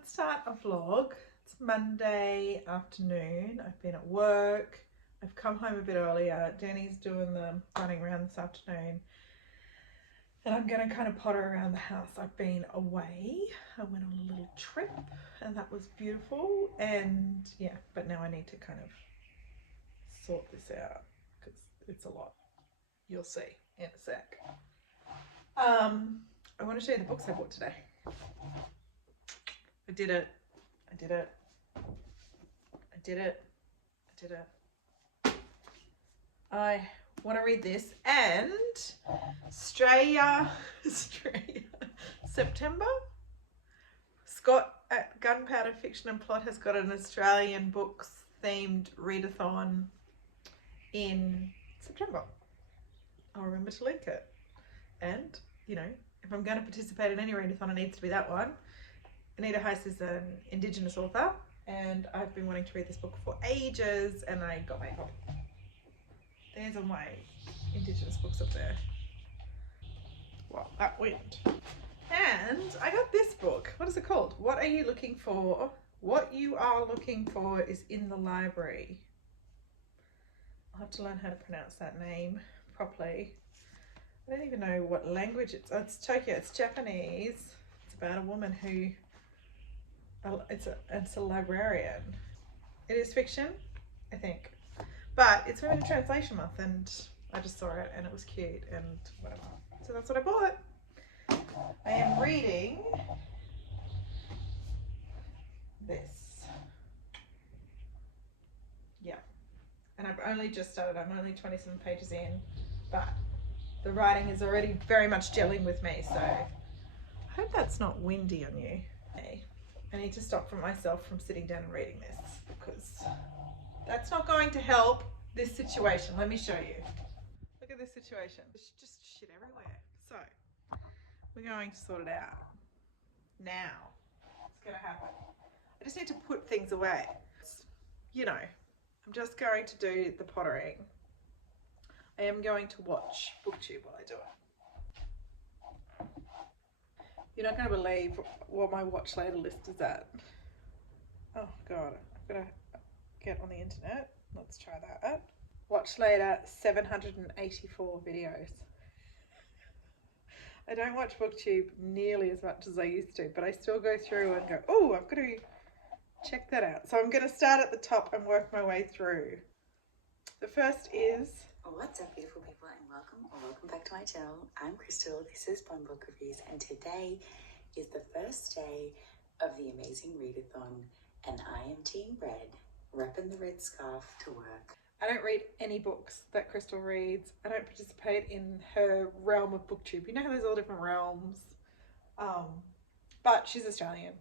let's start a vlog. It's Monday afternoon. I've been at work. I've come home a bit earlier. Danny's doing the running around this afternoon. And I'm going to kind of potter around the house. I've been away. I went on a little trip and that was beautiful. And yeah, but now I need to kind of sort this out because it's a lot. You'll see in a sec. I want to show you the books I bought today. I did it. I did it. I did it. I did it. I want to read this and Australia, September. Scott at Gunpowder Fiction and Plot has got an Australian books themed readathon in September. I'll remember to link it. And, you know, if I'm going to participate in any readathon, it needs to be that one. Anita Heiss is an Indigenous author, and I've been wanting to read this book for ages, and I got my copy. There's all my Indigenous books up there. Wow, that wind. And I got this book. What is it called? What Are You Looking For? What You Are Looking For is in the library. I'll have to learn how to pronounce that name properly. I don't even know what language it's. Oh, it's Tokyo. It's Japanese. It's about a woman who. It's a librarian. It is fiction, I think, but it's Women in Translation Month, and I just saw it and it was cute and whatever. So that's what I bought. I am reading this. Yeah, and I've only just started. I'm only 27 pages in, but the writing is already very much gelling with me. So I hope that's not windy on you. Hey. I need to stop myself from sitting down and reading this because that's not going to help this situation. Let me show you. Look at this situation. There's just shit everywhere. So we're going to sort it out. Now it's going to happen. I just need to put things away. You know, I'm just going to do the pottering. I am going to watch BookTube while I do it. You're not going to believe what my watch later list is at. Oh God, I've got to get on the internet. Let's try that. Watch later, 784 videos. I don't watch BookTube nearly as much as I used to, but I still go through and go, oh, I've got to check that out. So I'm going to start at the top and work my way through. The first is... What's up, beautiful people, and welcome back to my channel. I'm Crystal, this is Fun Book Reviews, and today is the first day of the amazing readathon, and I am Team Red, repping the red scarf to work. I don't read any books that Crystal reads. I don't participate in her realm of BookTube. You know how there's all different realms? But she's Australian.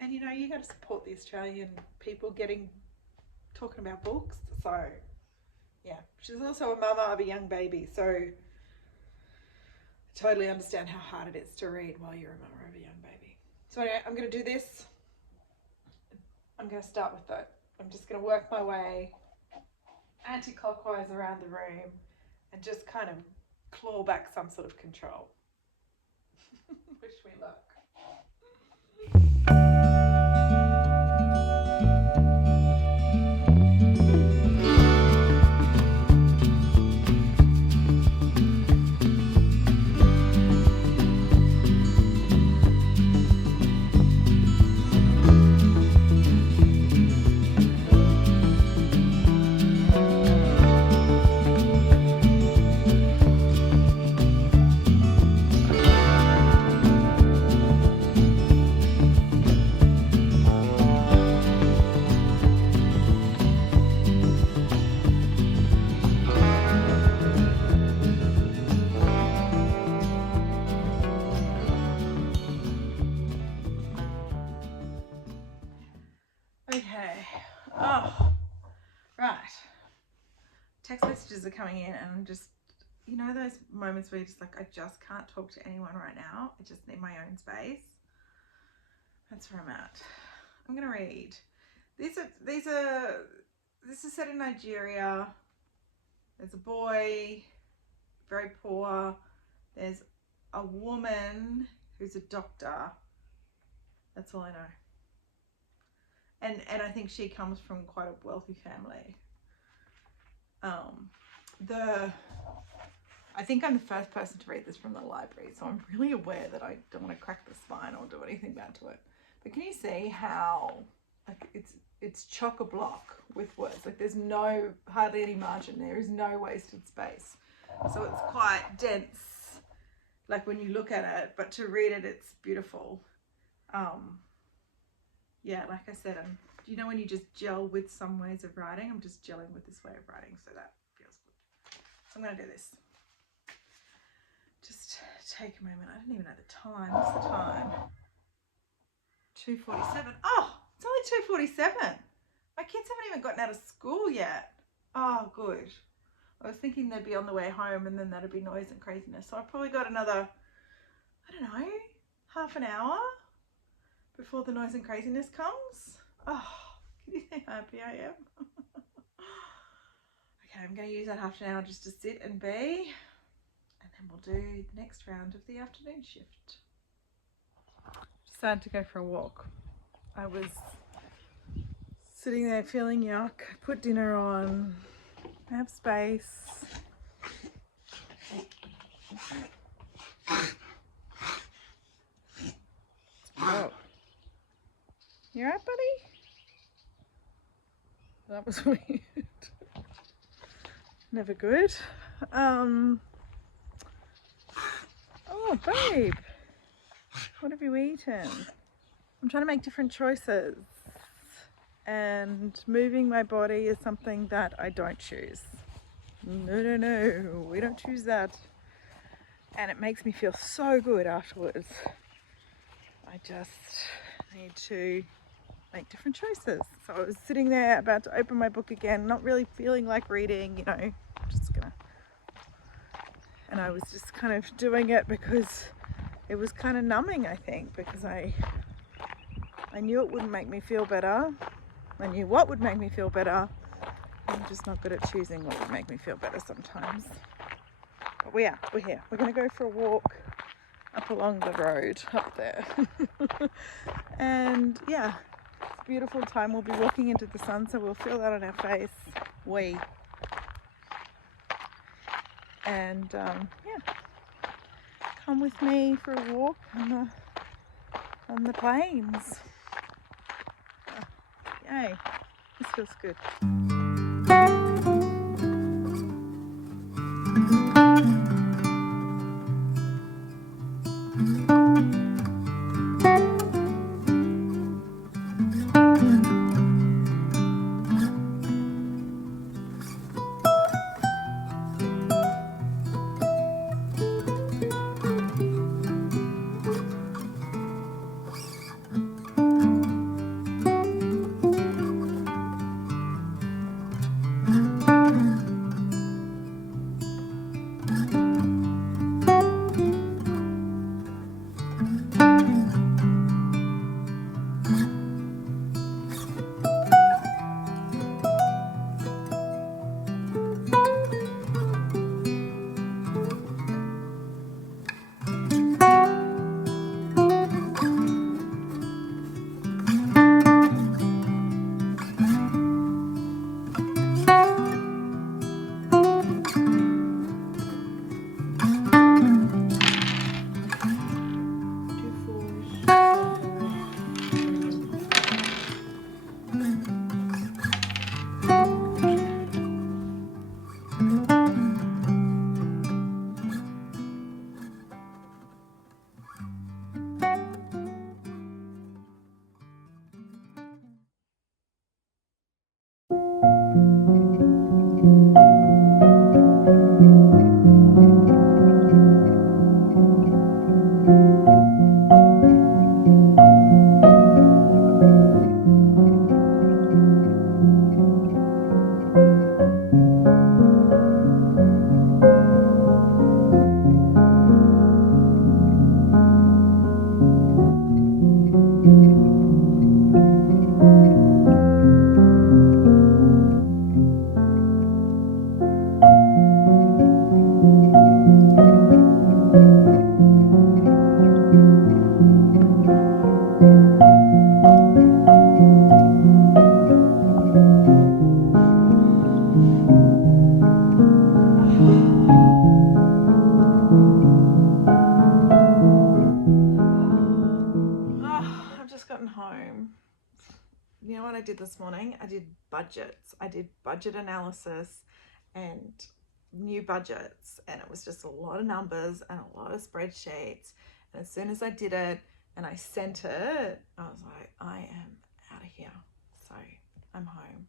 And you know, you got to support the Australian people talking about books, so... yeah, she's also a mama of a young baby, so I totally understand how hard it is to read while you're a mama of a young baby. So anyway, I'm going to do this. I'm going to start with that. I'm just going to work my way anti-clockwise around the room and just kind of claw back some sort of control. Wish me luck. Text messages are coming in and I'm just, you know, those moments where you're just like, I just can't talk to anyone right now. I just need my own space. That's where I'm at. I'm going to read. This is set in Nigeria. There's a boy, very poor. There's a woman who's a doctor. That's all I know. and I think she comes from quite a wealthy family. I think I'm the first person to read this from the library, so I'm really aware that I don't want to crack the spine or do anything bad to it. But can you see how like it's chock-a-block with words? Like there's hardly any margin. There is no wasted space. So it's quite dense, like when you look at it, but to read it, it's beautiful. Yeah, like I said, do you know when you just gel with some ways of writing? I'm just gelling with this way of writing, so that feels good. So I'm going to do this. Just take a moment. I don't even know the time. What's the time? 2:47. Oh, it's only 2:47. My kids haven't even gotten out of school yet. Oh, good. I was thinking they'd be on the way home and then that'd be noise and craziness. So I've probably got another, I don't know, half an hour before the noise and craziness comes. Oh, can you see how happy I am? Okay, I'm going to use that half an hour just to sit and be, and then we'll do the next round of the afternoon shift. Decided to go for a walk. I was sitting there feeling yuck, put dinner on, have space. Oh. You alright, buddy? That was weird. Never good. Oh, babe. What have you eaten? I'm trying to make different choices. And moving my body is something that I don't choose. No, we don't choose that. And it makes me feel so good afterwards. I just need to make different choices. So I was sitting there about to open my book again, not really feeling like reading, you know, and I was just kind of doing it because it was kind of numbing, I think, because I knew it wouldn't make me feel better. I knew what would make me feel better. I'm just not good at choosing what would make me feel better sometimes. But we're here. We're going to go for a walk up along the road up there. And yeah, it's a beautiful time. We'll be walking into the sun, so we'll feel that on our face. And yeah, come with me for a walk on the plains. Yay, this feels good. just gotten home. You know what I did this morning? I did budgets. I did budget analysis and new budgets, and it was just a lot of numbers and a lot of spreadsheets. And as soon as I did it and I sent it, I was like, I am out of here. So I'm home.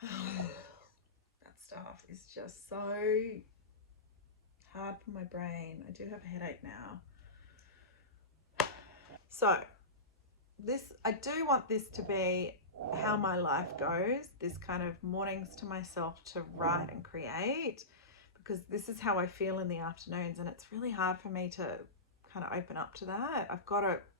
That stuff is just so hard for my brain. I do have a headache now. So I do want this to be how my life goes, this kind of mornings to myself to write and create, because this is how I feel in the afternoons, and it's really hard for me to kind of open up to that.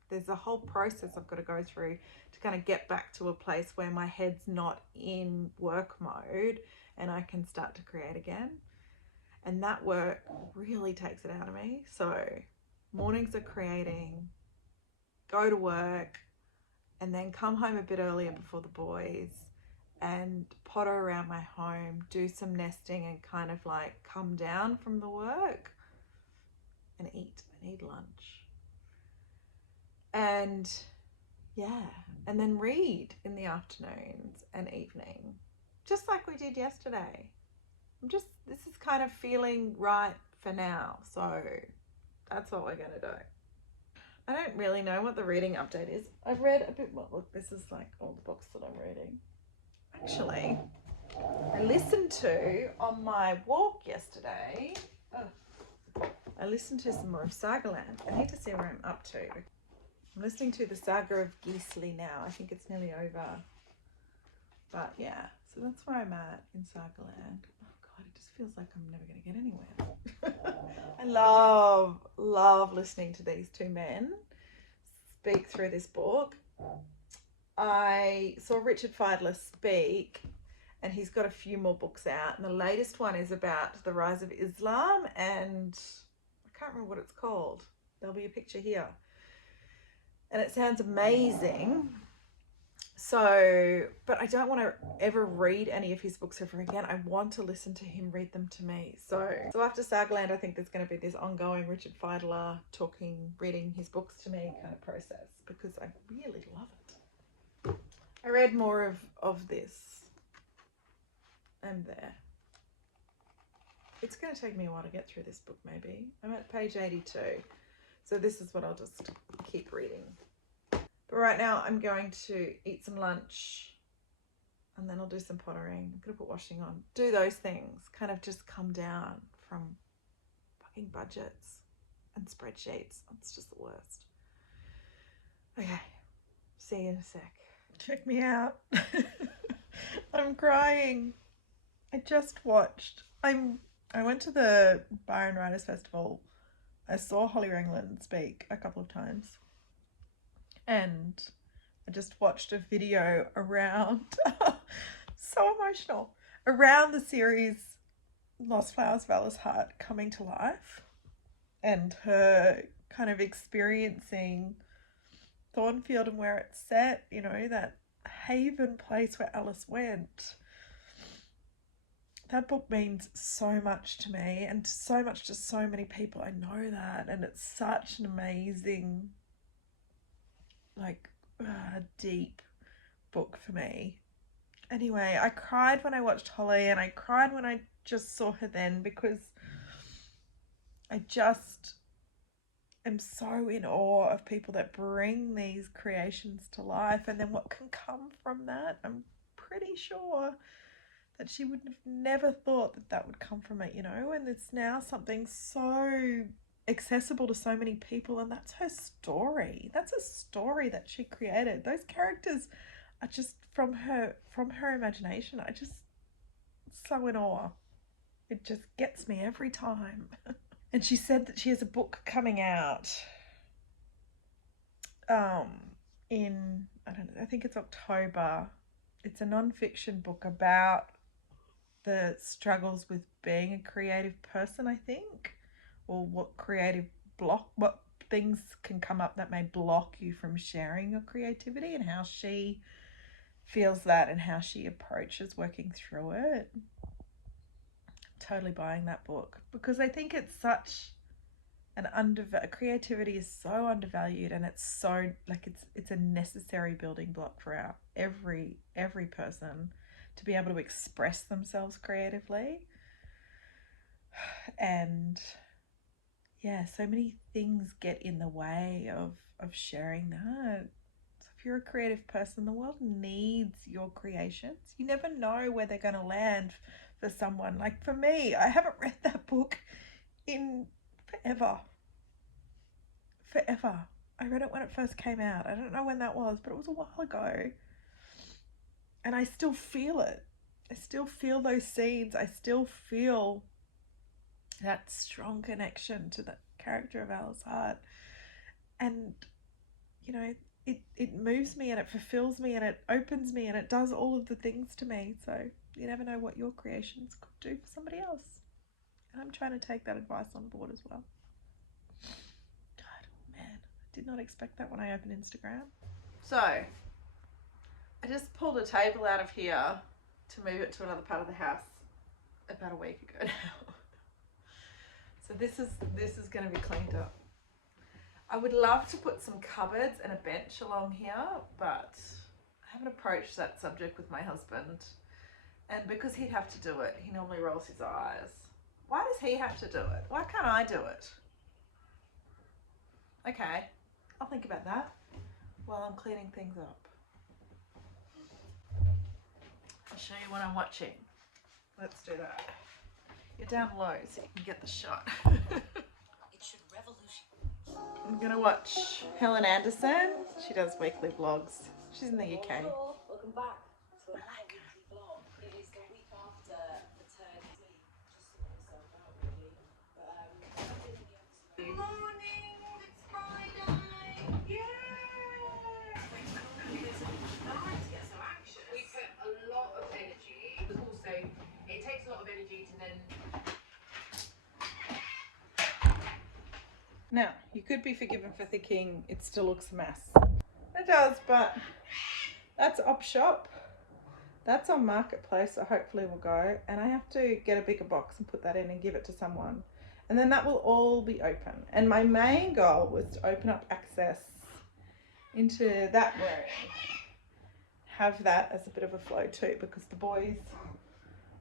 There's a whole process I've got to go through to kind of get back to a place where my head's not in work mode and I can start to create again. And that work really takes it out of me. So mornings are creating, go to work, and then come home a bit earlier before the boys and potter around my home, do some nesting and kind of like come down from the work and eat. I need lunch. And yeah, and then read in the afternoons and evening, just like we did yesterday. This is kind of feeling right for now. So that's what we're going to do. I don't really know what the reading update is. I've read a bit more. Look, this is like all the books that I'm reading. Actually, I listened to, on my walk yesterday, I listened to some more of Sagaland. I need to see where I'm up to. I'm listening to the Saga of Gisli now. I think it's nearly over. But yeah, so that's where I'm at in Sagaland. Oh God, it just feels like I'm never going to get anywhere. I love listening to these two men speak through this book. I saw Richard Feidler speak, and he's got a few more books out, and the latest one is about the rise of Islam, and I can't remember what it's called. There'll be a picture here. And it sounds amazing. So, but I don't want to ever read any of his books ever again. I want to listen to him read them to me. So after Sagaland, I think there's going to be this ongoing Richard Feidler reading his books to me kind of process, because I really love it. I read more of this and there. It's going to take me a while to get through this book, maybe. I'm at page 82. So this is what I'll just keep reading. But right now I'm going to eat some lunch, and then I'll do some pottering. I'm going to put washing on. Do those things. Kind of just come down from fucking budgets and spreadsheets. It's just the worst. Okay. See you in a sec. Check me out. I'm crying. I just watched. I went to the Byron Writers Festival. I saw Holly Rangland speak a couple of times. And I just watched a video around, so emotional, around the series Lost Flowers of Alice Hart coming to life, and her kind of experiencing Thornfield and where it's set, you know, that haven place where Alice went. That book means so much to me, and so much to so many people. I know that, and it's such an amazing, deep book for me. Anyway, I cried when I watched Holly, and I cried when I just saw her then, because I just am so in awe of people that bring these creations to life, and then what can come from that. I'm pretty sure that she would have never thought that would come from it, you know, and it's now something so accessible to so many people, and that's her story. That's a story that she created. Those characters are just from her imagination. I just so in awe. It just gets me every time. And she said that she has a book coming out in, I think it's October. It's a non-fiction book about the struggles with being a creative person, I think, or what things can come up that may block you from sharing your creativity, and how she feels that and how she approaches working through it. Totally buying that book, because I think it's such And creativity is so undervalued, and it's so like it's a necessary building block for our every person to be able to express themselves creatively. And yeah, so many things get in the way of sharing that. So if you're a creative person, the world needs your creations. You never know where they're going to land for someone. Like for me, I haven't read that book in forever. Forever. I read it when it first came out. I don't know when that was, but it was a while ago. And I still feel it. I still feel those scenes. I still feel that strong connection to the character of Alice Hart. And, you know, it moves me and it fulfills me and it opens me and it does all of the things to me. So you never know what your creations could do for somebody else. And I'm trying to take that advice on board as well. God, man, I did not expect that when I opened Instagram. So I just pulled a table out of here to move it to another part of the house about a week ago now. So this is going to be cleaned up. I would love to put some cupboards and a bench along here, but I haven't approached that subject with my husband. And because he'd have to do it, he normally rolls his eyes. Why does he have to do it? Why can't I do it? Okay, I'll think about that while I'm cleaning things up. I'll show you what I'm watching. Let's do that. You're down low so you can get the shot. It should revolution. I'm gonna watch Helen Anderson. She does weekly vlogs. She's in the UK. Welcome back to another weekly vlog. It is the week after maternity. Just sort myself out really. Good morning, it's Friday. Yay! We put a lot of energy. Also, it takes a lot of energy to then. Now, you could be forgiven for thinking it still looks a mess. It does, but that's op shop. That's on Marketplace, so hopefully we'll go. And I have to get a bigger box and put that in and give it to someone. And then that will all be open. And my main goal was to open up access into that room. Have that as a bit of a flow too, because the boys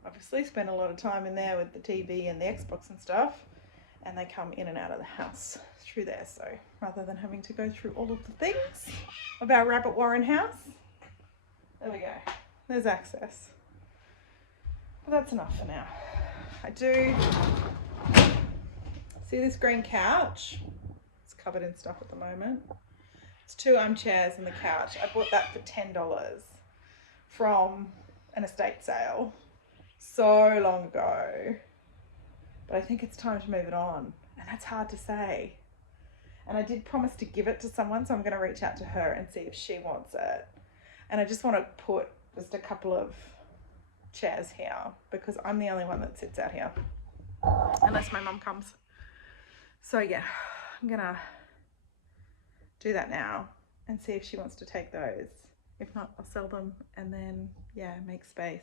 obviously spend a lot of time in there with the TV and the Xbox and stuff. And they come in and out of the house through there. So rather than having to go through all of the things of our Rabbit Warren house, there we go. There's access. But that's enough for now. I do see this green couch. It's covered in stuff at the moment. It's 2 armchairs and the couch. I bought that for $10 from an estate sale so long ago. But I think it's time to move it on. And that's hard to say. And I did promise to give it to someone, so I'm going to reach out to her and see if she wants it. And I just want to put just a couple of chairs here because I'm the only one that sits out here. Unless my mum comes. So yeah, I'm going to do that now and see if she wants to take those. If not, I'll sell them and then, yeah, make space.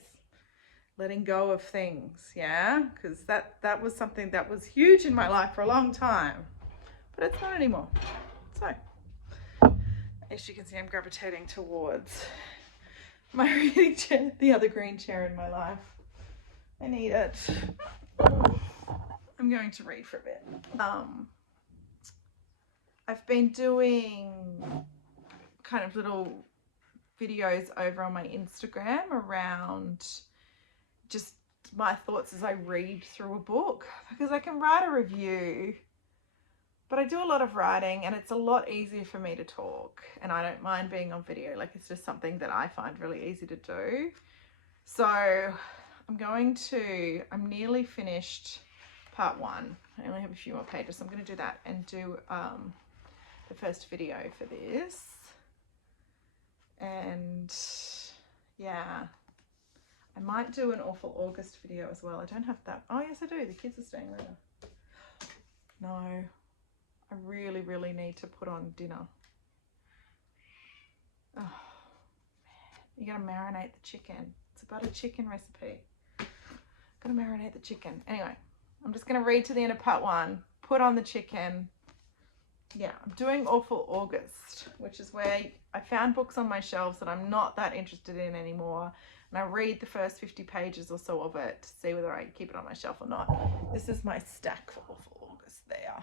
Letting go of things, yeah? Because that was something that was huge in my life for a long time. But it's not anymore. So, as you can see, I'm gravitating towards my reading chair, the other green chair in my life. I need it. I'm going to read for a bit. I've been doing kind of little videos over on my Instagram around just my thoughts as I read through a book, because I can write a review, but I do a lot of writing and it's a lot easier for me to talk, and I don't mind being on video. Like, it's just something that I find really easy to do. So I'm nearly finished part 1. I only have a few more pages, so I'm going to do that and do the first video for this. And yeah, I might do an Awful August video as well. I don't have that. Oh yes, I do. The kids are staying later. No, I really, really need to put on dinner. Oh man, you gotta marinate the chicken. It's about a chicken recipe. Gotta marinate the chicken. Anyway, I'm just going to read to the end of part 1, put on the chicken. Yeah, I'm doing Awful August, which is where I found books on my shelves that I'm not that interested in anymore. And I read the first 50 pages or so of it to see whether I keep it on my shelf or not. This is my stack for Awful August there.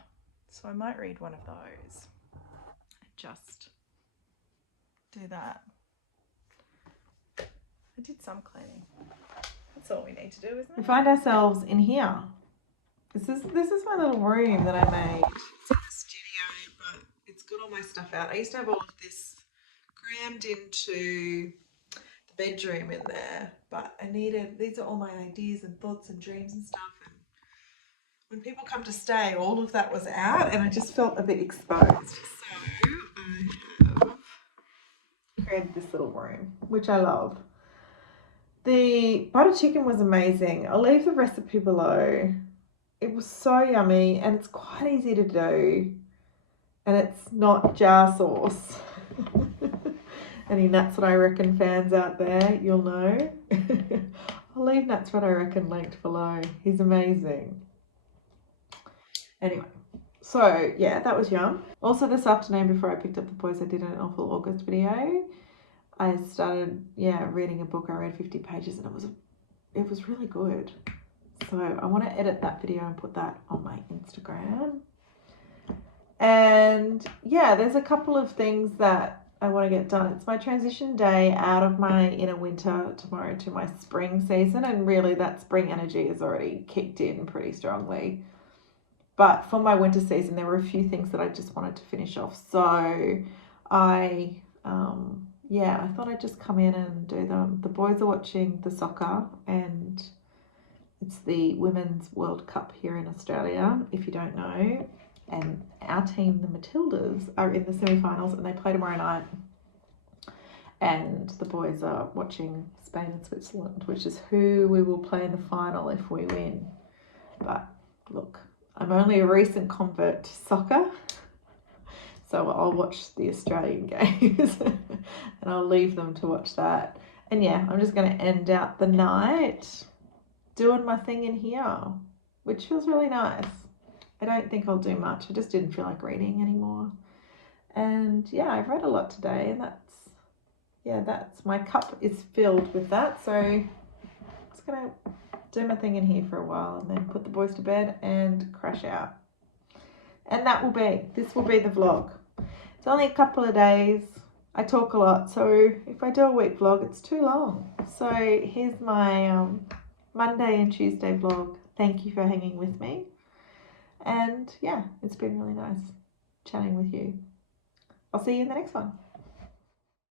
So I might read one of those. Just do that. I did some cleaning. That's all we need to do, isn't it? We find ourselves in here. This is my little room that I made. It's in the studio, but it's got all my stuff out. I used to have all of this crammed into the bedroom in there, but these are all my ideas and thoughts and dreams and stuff. And when people come to stay, all of that was out, and I just felt a bit exposed. So I have created this little room, which I love. The butter chicken was amazing. I'll leave the recipe below. It was so yummy, and it's quite easy to do, and it's not jar sauce. Any Nuts What I Reckon fans out there, you'll know. I'll leave Nuts What I Reckon linked below. He's amazing. Anyway, so yeah, that was yum. Also this afternoon, before I picked up the boys, I did an Awful August video. I started, reading a book. I read 50 pages, and it was really good. So I want to edit that video and put that on my Instagram. And yeah, there's a couple of things that I want to get done. It's my transition day out of my inner winter tomorrow to my spring season. And really that spring energy has already kicked in pretty strongly. But for my winter season, there were a few things that I just wanted to finish off. So I thought I'd just come in and do them. The boys are watching the soccer, and it's the Women's World Cup here in Australia, if you don't know. And our team, the Matildas, are in the semi-finals, and they play tomorrow night. And the boys are watching Spain and Switzerland, which is who we will play in the final if we win. But look, I'm only a recent convert to soccer, so I'll watch the Australian games and I'll leave them to watch that. And yeah, I'm just going to end out the night doing my thing in here, which feels really nice. I don't think I'll do much. I just didn't feel like reading anymore. And yeah, I've read a lot today, and that's my cup is filled with that. So I'm just going to do my thing in here for a while and then put the boys to bed and crash out. And this will be the vlog. It's only a couple of days. I talk a lot, so if I do a week vlog, it's too long. So here's my Monday and Tuesday vlog. Thank you for hanging with me. And yeah, it's been really nice chatting with you. I'll see you in the next one.